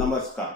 नमस्कार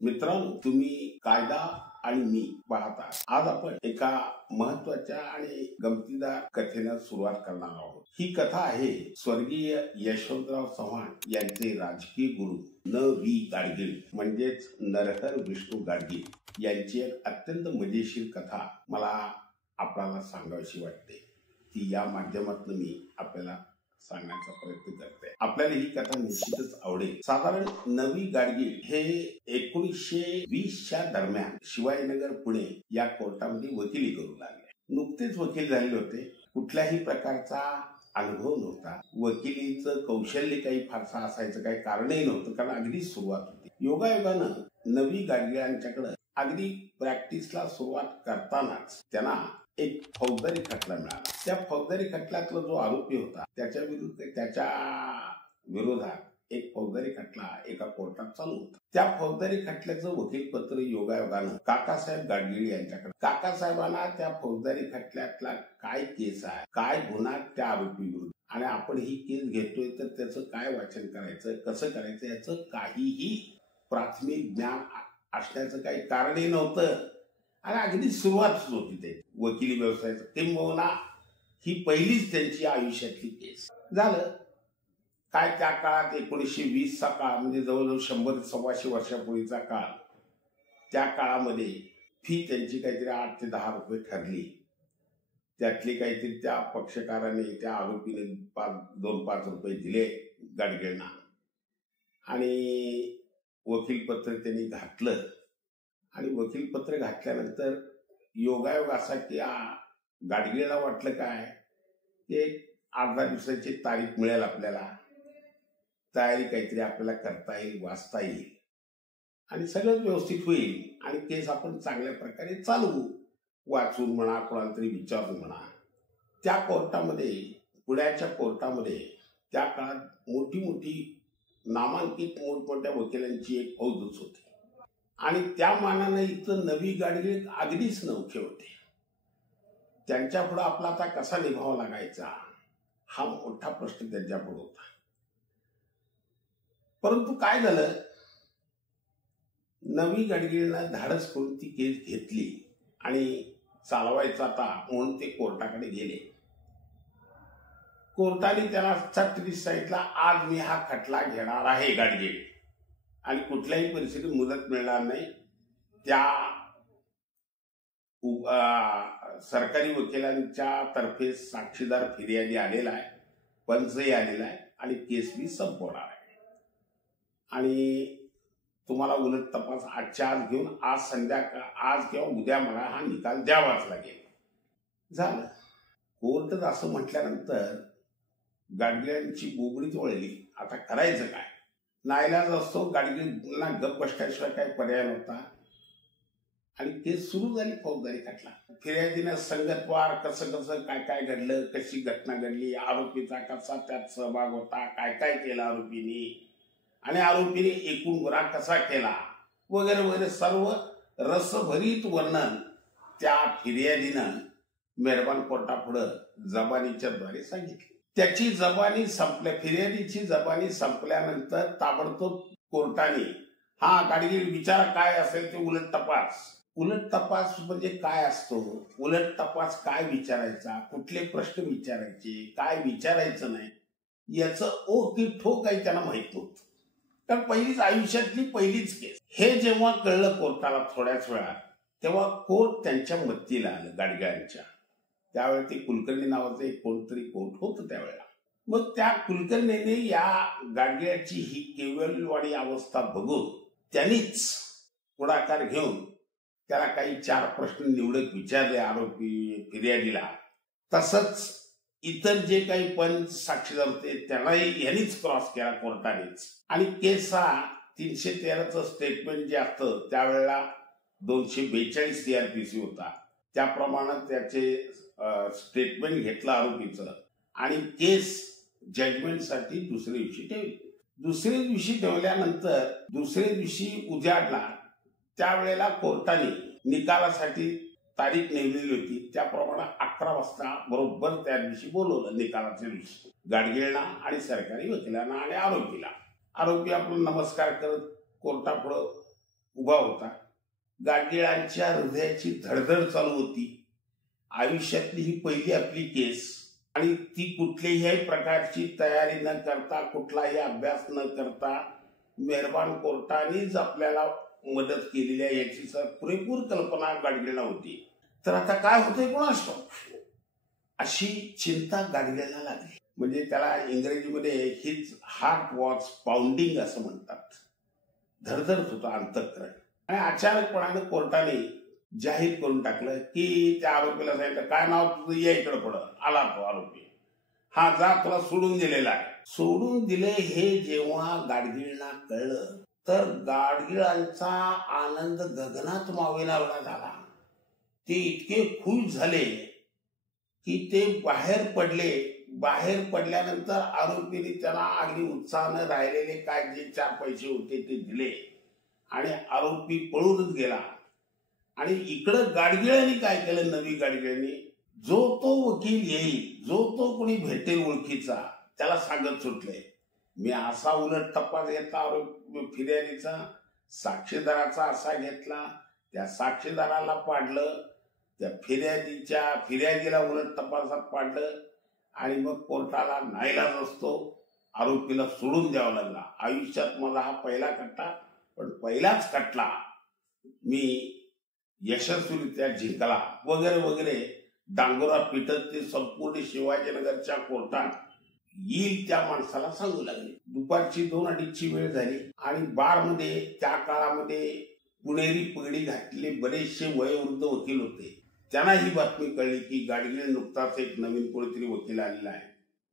मित्रांनो, तुम्ही कायदा आणि मी पाहता। आज आपण एका महत्वाच्या आणि गमतीदार कथेला सुरुवात करणार आहोत। ही कथा आहे स्वर्गीय यशवंतराव चव्हाण यांचे राजकीय गुरु न वी गाडगीळ म्हणजेच नरहर विष्णू गाडगीळ यांची एक अत्यंत मजेशीर कथा मला आपल्याला सांगावीशी वाटते। ती या माध्यमातून मी आपल्याला सांगण्याचा प्रयत्न करते। आपल्याला ही कथा निश्चितच आवडेल। साधारण नवी गाडगीळ हे 1920च्या दरम्यान शिवाजीनगर पुणे या कोर्टामध्ये वकिली करू लागले। नुकतेच वकील झालेले होते, कुठल्याही प्रकारचा अनुभव नव्हता, वकिलीचं कौशल्य काही फारसा असायचं काही कारणही नव्हतं, कारण अगदी सुरुवात होती। योगायोगानं नवी गाडगीळांच्याकडे अगदी प्रॅक्टिसला सुरुवात करतानाच त्यांना एक फौजदारी खटला मिळाला। त्या फौजदारी खटल्यातला जो आरोपी होता त्याच्या विरोधात एक फौजदारी खटला एका कोर्टात चालू होता। त्या फौजदारी खटल्याचं वकीलपत्र योगायोगानं काकासाहेब गाडगीळ यांच्याकडे। काकासाहेबांना त्या फौजदारी खटल्यातला काय केस आहे, काय गुन्हा त्या आरोपी विरुद्ध, आणि आपण ही केस घेतोय तर त्याचं काय वाचन करायचं, कसं करायचं याचं काहीही प्राथमिक ज्ञान असण्याचं काही कारणही नव्हतं। आणि अगदी सुरुवातच होती ते वकिली व्यवसायाचं, किंबहुना ही पहिलीच त्यांची आयुष्यातली केस। झालं काय, त्या काळात 1920चा काळ म्हणजे जवळजवळ 100-125 वर्षापूर्वीचा काळ। त्या काळामध्ये फी त्यांची काहीतरी 8 ते 10 रुपये ठरली। त्यातली काहीतरी त्या पक्षकाराने त्या आरोपीने 2-5 रुपये दिले गाडगीळांना, आणि वकीलपत्र त्यांनी घातलं। आणि वकीलपत्र घातल्यानंतर योगायोग असा की गाडगीळला वाटलं काय, एक 8-10 दिवसाची तारीख मिळेल, आपल्याला तयारी काहीतरी आपल्याला करता येईल, वाचता येईल आणि सगळं व्यवस्थित होईल आणि केस आपण चांगल्या प्रकारे चालवू, वाचून म्हणा, कोणाला तरी विचारून म्हणा। त्या कोर्टामध्ये, पुण्याच्या कोर्टामध्ये त्या काळात मोठी मोठी नामांकित मोठमोठ्या वकिलांची एक फौजच होती, आणि त्या मानाने इथं नवी गाडगीळ अगदीच नवखे होते। त्यांच्यापुढे आपला आता कसा निभावा लागायचा हा मोठा प्रश्न त्यांच्यापुढे होता। परंतु काय झालं, नवी गाडगीळनं धाडस करून ती केस घेतली आणि चालवायचं आता म्हणून ते कोर्टाकडे गेले। कोर्टाने त्याला चट सांगितलं, आज मी हा खटला घेणार आहे गाडगीळ, आणि कुठल्याही परिस्थितीत मुदत मिळणार नाही। त्या सरकारी वकिलांच्या तर्फे साक्षीदार फिर्यादी आलेला आहे, पंचही आलेला आहे, आणि केस मी संपवणार आहे, आणि तुम्हाला उलट तपास आजच्या आज घेऊन आज किंवा उद्या मला हा निकाल द्यावाच लागेल। झालं। कोर्टात असं म्हटल्यानंतर गाडगीळांची बोबडीच वळली, आता करायचं काय। नाईलाज असतो, गाडगीळला गप्प बसल्याशिवाय काही पर्याय नव्हता, आणि केस सुरू झाली फौजदारी खटला। फिर्यादीनं संगतवार कसं कसं काय काय घडलं, कशी घटना घडली, आरोपीचा कसा त्यात सहभाग होता, काय काय केलं आरोपीने, आणि आरोपीने एकूण गुन्हा कसा केला वगैरे वगैरे सर्व रसभरीत वर्णन त्या फिर्यादीनं मेहरबान कोर्टापुढे जबानीच्या द्वारे सांगितले। त्याची जबानी फिर्यादीची जबानी संपल्यानंतर ताबडतोब कोर्टाने, हा गाडगीळ विचारा काय असेल ते उलट तपास म्हणजे काय असतो, उलट तपास काय विचारायचा, कुठले प्रश्न विचारायचे, काय विचारायचं नाही याचं ओ की ठो काही त्यांना माहित नव्हतं, कारण पहिलीच आयुष्यातली पहिलीच केस। हे जेव्हा कळलं कोर्टाला थोड्याच वेळात, तेव्हा कोर्ट त्यांच्या मदतीला आलं गाडगीळांच्या। त्यावेळी ते कुलकर्णी नावाचं एक कोणतरी कोर्ट होतं त्यावेळेला। मग त्या कुलकर्णीने या गाडगीळाची ही केवलवाणी अवस्था बघून त्यांनीच पुढाकार घेऊन त्याला काही 4 प्रश्न निवडक विचारले आरोपी फिर्यादीला। तसंच इतर जे काही पंच साक्षीदार होते त्यांनाही यांनीच क्रॉस केला कोर्टानेच, आणि केस हा 313चं स्टेटमेंट जे असतं त्यावेळेला 242 CRPC होता, त्याप्रमाणे त्याचे स्टेटमेंट घेतलं आरोपीचं, आणि केस जजमेंटसाठी दुसऱ्या दिवशी ठेवली। दुसऱ्या दिवशी ठेवल्यानंतर दुसऱ्या दिवशी उजाडला, त्यावेळेला कोर्टाने निकालासाठी तारीख नेमलेली होती, त्याप्रमाणे 11 वाजता बरोबर त्या दिवशी बोलवलं निकालाच्या दिवशी गाडगीळला आणि सरकारी वकिलांना आणि आरोपीला। आरोपी आपला नमस्कार करत कोर्टापुढं उभा होता. गाडगिळांच्या हृदयाची धडधड चालू होती. आयुष्यातली ही पहिली आपली केस आणि ती कुठल्याही प्रकारची तयारी न करता, कुठलाही अभ्यास न करता मेहरबान कोर्टानेच आपल्याला मदत केलेली आहे याची पुरेपूर कल्पना गाडगिळला होती. तर आता काय होतंय कोणास ठाऊक, अशी चिंता गाडगिळला लागली. म्हणजे त्याला इंग्रजीमध्ये हिज हार्ट वॉज पाउंडिंग असं म्हणतात. धडधडत होतं अंतःकरण. आणि अचानकपणाने कोर्टाने जाहीर करून टाकलं की त्या आरोपीला सांगितलं, काय नाव तुझं, या इकडं पुढं. आला तो आरोपी, हा जा, तुला सोडून दिलेला आहे. सोडून दिले हे जेव्हा गाडगिळला कळलं तर गाडगिळांचा आनंद गगनात मावेनावला झाला. ते इतके खुश झाले की ते बाहेर पडले. बाहेर पडल्यानंतर आरोपीने त्यांना अगदी उत्साहानं राहिलेले काय जे 4 पैसे होते ते दिले आणि आरोपी पळूनच गेला. आणि इकडं गाडगिळांनी काय केलं, नवी गाडगिळांनी, जो तो वकील येईल, जो तो कोणी भेटेल ओळखीचा, त्याला सांगत सुटले. मी असा उलट तपास घेतला फिर्यादीचा, साक्षीदाराचा असा घेतला, त्या साक्षीदाराला पाडलं, त्या फिर्यादीला उलट तपासात पाडलं आणि मग कोर्टाला नाईलाज असतो आरोपीला सोडून द्यावा लागला. आयुष्यात मला हा पहिला खटला, पण पहिलाच खटला मी यशस्वीरित्या जिंकला वगैरे वगैरे डांगोरा पिटत ते संपूर्ण शिवाजीनगरच्या कोर्टात येईल त्या माणसाला सांगू लागले. दुपारची 2-2:30ची वेळ झाली आणि बारमध्ये त्या काळामध्ये पुणेरी पगडी घातलेले बरेचसे वयोवृद्ध वकील होते. त्यांना ही बातमी कळली की गाडगिळ नुकताच एक नवीन कोणीतरी वकील आलेला आहे.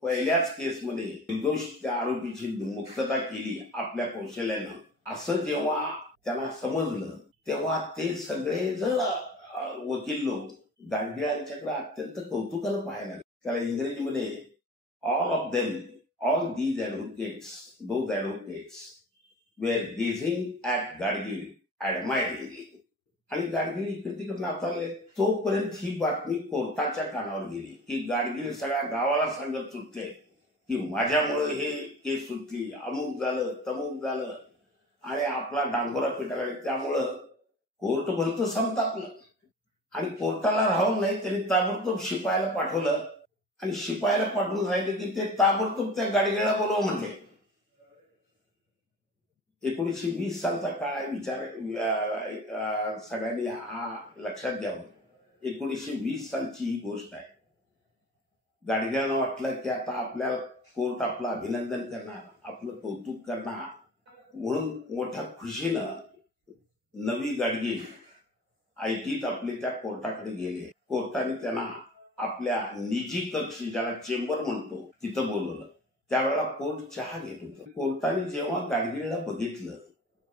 पहिल्याच केसमध्ये निर्दोष त्या आरोपीची मुक्तता केली आपल्या कौशल्यानं, असं जेव्हा त्यांना समजलं तेव्हा ते सगळे जण वकील लोक गाडगिळांच्याकडे अत्यंत कौतुकानं पाहायला लागले. त्याला इंग्रजीमध्ये all these advocates, those advocates were gazing at Gadgil admiringly. आणि गाडगिळ इकडे तिकडे नाचारले. तोपर्यंत ही बातमी कोर्टाच्या कानावर गेली की गाडगिळ सगळ्या गावाला सांगत सुटले की माझ्यामुळे हे केस सुटली, अमुक झालं तमुक झालं आणि आपला डांगोरा पिटाला. त्यामुळं कोर्ट भलतं संतापलं आणि कोर्टाला राहून नाही त्यांनी ताबडतोब शिपायाला पाठवलं आणि शिपायाला पाठवून सांगितलं की ते ताबडतोब त्या गाडगिळला बोलव म्हणले. 1920 सालचा काळ आहे. विचार सगळ्यांनी हा लक्षात घ्यावं. 1920 सालची ही गोष्ट आहे. गाडगिळांना वाटलं की आता आपल्याला कोर्ट आपलं अभिनंदन करणार, आपलं कौतुक करणार, म्हणून मोठ्या खुशीनं नवी गाडगिळ आयटीत आपले त्या कोर्टाकडे गेले. कोर्टाने त्यांना आपल्या निजी कक्ष, ज्याला चेंबर म्हणतो, तिथं बोलवलं. त्यावेळेला कोर्ट चहा घेत होतं. कोर्टाने जेव्हा गाडगिळला बघितलं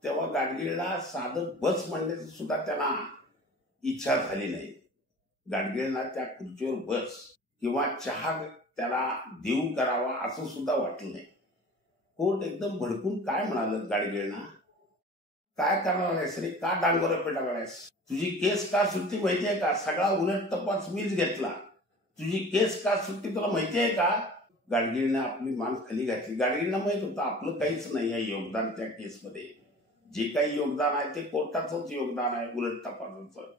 तेव्हा गाडगिळला साधं बस म्हणण्याची सुद्धा त्यांना इच्छा झाली नाही. गाडगिळला त्या खुर्चीवर बस किंवा चहा त्याला देऊ करावा असं सुद्धा वाटलं नाही. कोर्ट एकदम भडकून काय म्हणालं गाडगिळना, काय करणार आहेस रे, का डांगोरा पेटाला आहेस, तुझी केस का सुट्टी माहितीये का, सगळा उलट तपास मीच घेतला, तुझी केस का सुट्टी तुला माहितीये का. गाडगिळने आपली मान खाली घातली. गाडगिळना माहित होतं आपलं काहीच नाही आहे योगदान त्या केसमध्ये. जे काही योगदान आहे ते कोर्टाचंच योगदान आहे, उलट तपासाचं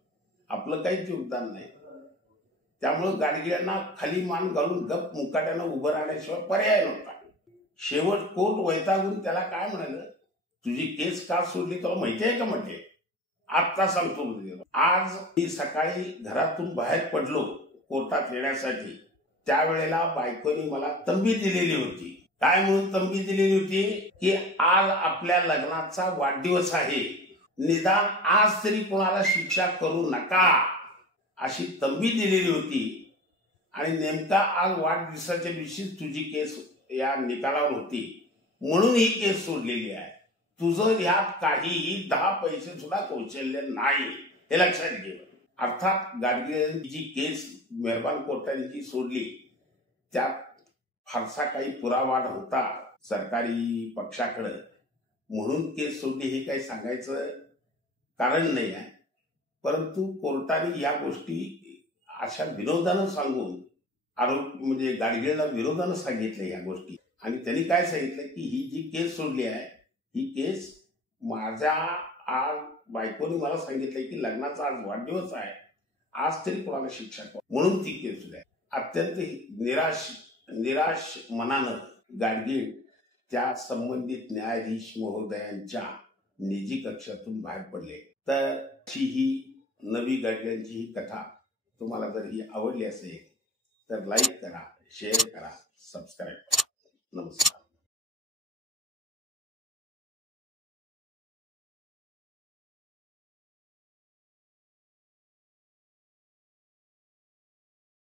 आपलं काहीच योगदान नाही. त्यामुळं गाडगिळांना खाली मान घालून गप मुकाट्यानं उभं राहण्याशिवाय पर्याय नव्हता. शेवट कोर्ट वैतागून त्याला काय म्हणालं, तुझी केस का सोडली तुला माहिती आहे का. म्हणजे आता सांगतो. आज मी सकाळी घरातून बाहेर पडलो कोर्टात येण्यासाठी, त्यावेळेला बायकोनी मला तंबी दिलेली होती. काय म्हणून तंबी दिलेली होती की आज आपल्या लग्नाचा वाढदिवस आहे, निदान आज तरी कोणाला शिक्षा करू नका, अशी तंबी दिलेली होती. आणि नेमका आज वाढदिवसाच्या दिवशी तुझी केस या निकालावर होती म्हणून ही केस सोडलेली आहे. तुझं ह्यात काहीही 10 पैसे सुद्धा कौशल्य नाही, हे लक्षात घे. अर्थात गाडगिळांची जी केस मेहरबान कोर्टाने जी सोडली त्यात फारसा काही पुरावा नव्हता सरकारी पक्षाकडे, म्हणून केस सोडली हे काही सांगायचं कारण नाही आहे. परंतु कोर्टाने या गोष्टी अशा विरोधानं सांगून म्हणजे गाडगिळला विरोधानं सांगितल्या या गोष्टी. आणि त्यांनी काय सांगितलं की ही जी केस सोडली आहे ही केस माझ्या आज बायकोने मला सांगितलंय की लग्नाचा आज वाढदिवस आहे, आज तरी कोणाला शिक्षा करा, म्हणून ती केस आहे. अत्यंत निराश मनानं गाडगीळ त्या संबंधित न्यायाधीश महोदयांच्या निजी कक्षातून बाहेर पडले. तर ही नवी घडल्याची ही कथा तुम्हाला जर ही आवडली असेल तर लाईक करा, शेअर करा, सबस्क्राईब करा. नमस्कार.